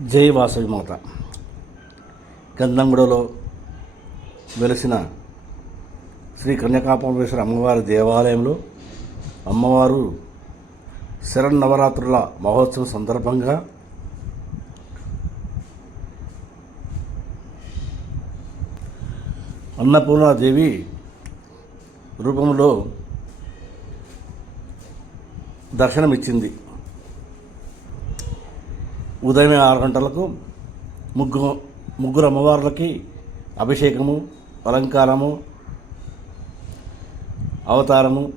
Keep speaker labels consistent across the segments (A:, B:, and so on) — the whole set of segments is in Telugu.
A: జై వాసవి మాత గంధంగూడలో వెలిసిన శ్రీ కన్యకాపరమేశ్వర అమ్మవారి దేవాలయంలో అమ్మవారు శరన్నవరాత్రుల మహోత్సవం సందర్భంగా అన్నపూర్ణాదేవి రూపంలో దర్శనమిచ్చింది. ఉదయం ఆరు గంటలకు ముగ్గు ముగ్గురు అమ్మవార్లకి అభిషేకము అలంకారము అవతారము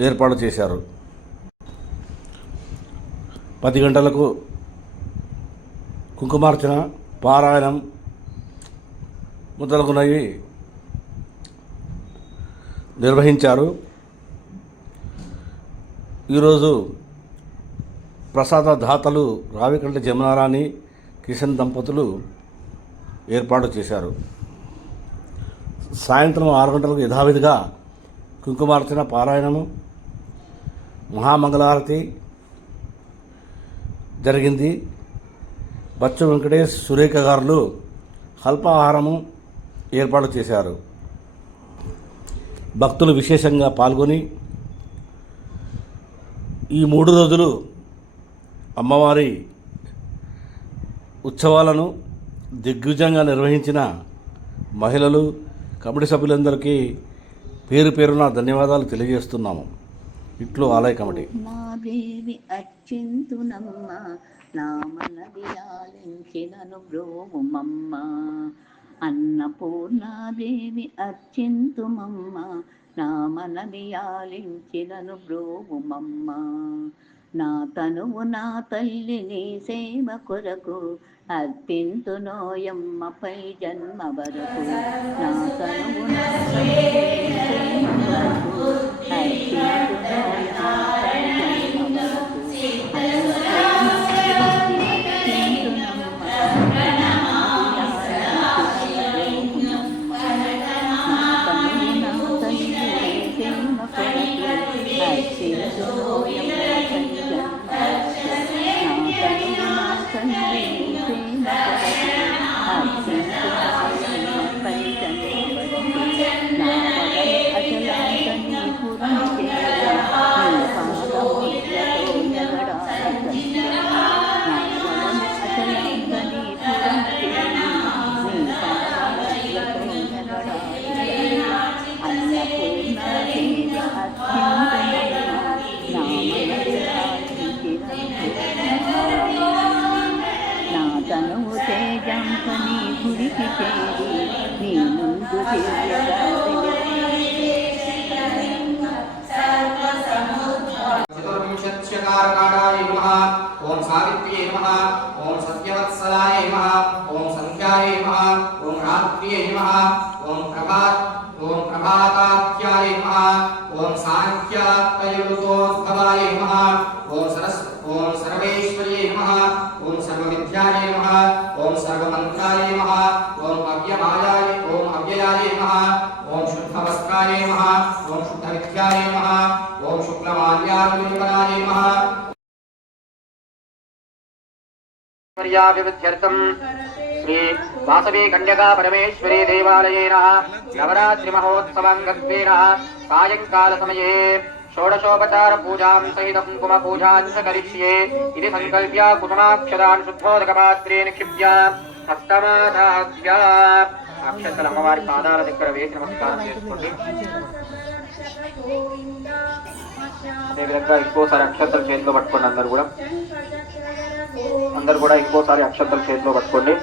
A: ఏర్పాటు చేశారు. పది గంటలకు కుంకుమార్చన పారాయణం మొదలగునవి నిర్వహించారు. ఈరోజు ప్రసాద దాతలు రావికంట జమునారాణి కిషన్ దంపతులు ఏర్పాటు చేశారు. సాయంత్రం ఆరు గంటలకు యథావిధిగా కుంకుమార్చన పారాయణము మహామంగళారతి జరిగింది. బచ్చు వెంకటేష్ సురేఖ గారులు అల్పాహారము ఏర్పాటు చేశారు. భక్తులు విశేషంగా పాల్గొని ఈ మూడు రోజులు అమ్మవారి ఉత్సవాలను దిగ్గుజంగా నిర్వహించిన మహిళలు కమిటీ సభ్యులందరికీ పేరు పేరున ధన్యవాదాలు తెలియజేస్తున్నాము. ఇట్లు ఆలయ కమిటీ.
B: నా దేవి అర్చింతునమ్మ నామనది ఆలించినను బ్రోముమమ్మ అన్నపూర్ణాదేవి అర్చింతుమమ్మ నామనది ఆలించినను బ్రోముమమ్మ నా తనువు నా తల్లి నీ సేవ కొరకు అర్పింతునోయమ్మపై జన్మ వరకు. నా తనువు నా గుడికి చేరి నీ ముందు దివ్యగా
C: చతుర్వింశత్యకారకారాయ నమః ఓం సావిత్ర్యై నమః ఓం సత్యవత్సలాయ నమః ఓం సంధ్యాయ నమః ఓం రాత్ర్యై నమః ఓం ప్రభాత్ ఓం ప్రభాతాఖ్యాయ నమః ఓం సాంఖ్యాత్మయుతోద్భవాయ నమః ఓం సరస్ ఓం సర్వేశ్వర్యై నమః ఓం సర్వవిద్యాయ నమః ఓం సర్వమంత్రాయ నమః मालाय ओम अव्ययाय नमः, ओम शुद्धमस्काय नमः, ओम शुद्धविद्याय नमः, ओम शुक्लमाल्यार्जुनपराय नमः। विद्यर्थम श्री वासवी कन्यका परमेश्वरी देवालये नः नवरात्रि महोत्सवाङ्गत्वे नः सायङ्कालसमये षोडशोपचार पूजां सहित कुम पूजां च करिष्ये। इति सङ्कल्प्य कुसुमाक्षरान् शुद्धोदकपात्रे निक्षिप्य పాత్రే అక్షతల అమ్మవారి పాదాల దగ్గర వేసి నమస్కారం చేసుకోండి. అదేవిధంగా ఇంకోసారి అక్షతలు చేతిలో పట్టుకోండి అందరు కూడా. అందరు కూడా ఇంకోసారి అక్షతలు చేతిలో పట్టుకోండి.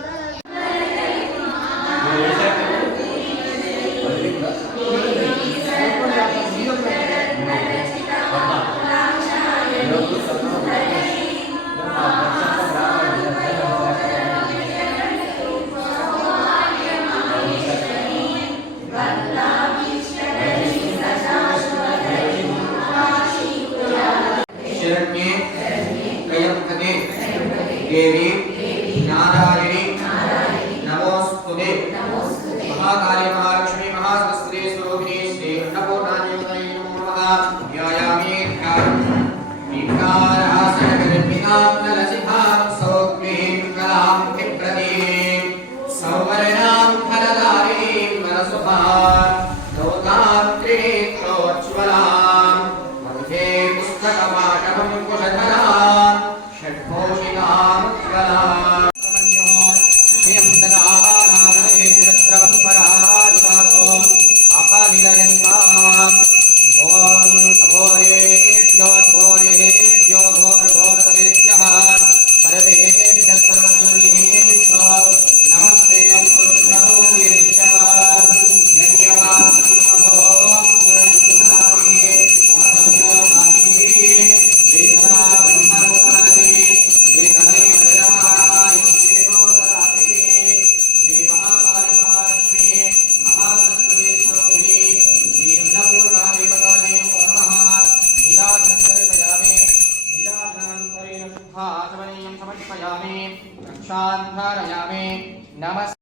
C: జ్ఞానారిణి నమోస్తుతే. మహాకాళి మహాలక్ష్మి शान्धारयामि नमः